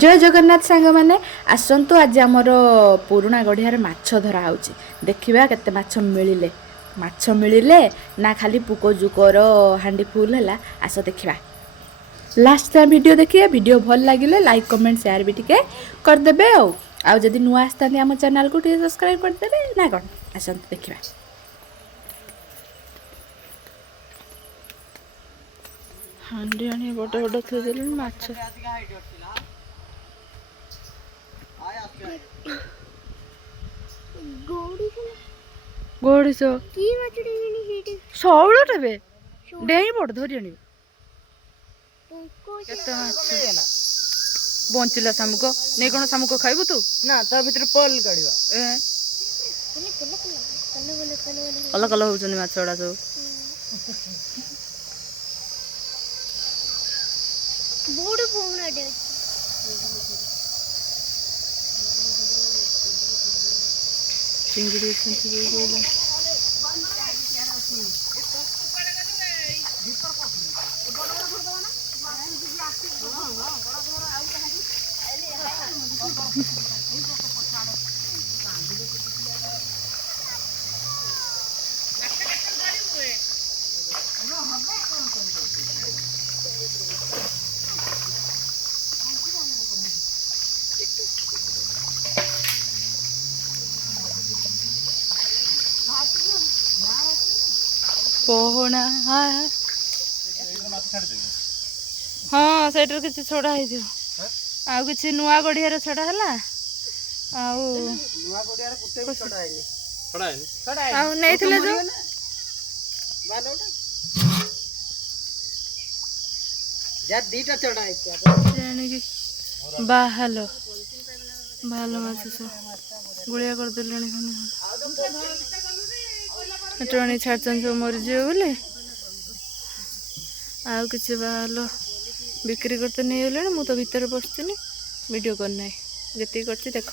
जय जगन्नाथ सांग मैंने आसतु आज आमर पुराणा गढ़िया माछ धरा हो देखा केते माछ मिले ना खाली पुक जुकर हांडी फुल है आस देखा लास्ट टाइम वीडियो देखिए वीडियो भल लगे लाइक कमेंट शेयर भी टिके करदे आदि नुआ आसता आम चैनल को सब्सक्राइब करदे ना कौन आसतु देखा हांडी आनी बड़ बड़ थी माछ गोड़ीस शौल टे डेई पड़ धरी आनी बंचिला शामुक नहीं कौन शामुक खाइबु तू ना ता भीतर पल काढिवा कल कल होउछन माछ गुड़ा सब बोर्ड फोन आडे चिंगड़ी छंती पहना हाँ हाँ सैटर किसी छड़ा है आउ किसी नुआ गढ़िया छड़ा है नहीं जो दीटा चढ़ा बाहलो बाहलो माछ सब गुड़िया करदे टणी छाड़न सब मरीजे बोले आउ कि बाहलो बिक्री करते नहीं गले मु तो भितर बसनी वीडियो करना जी कर देख।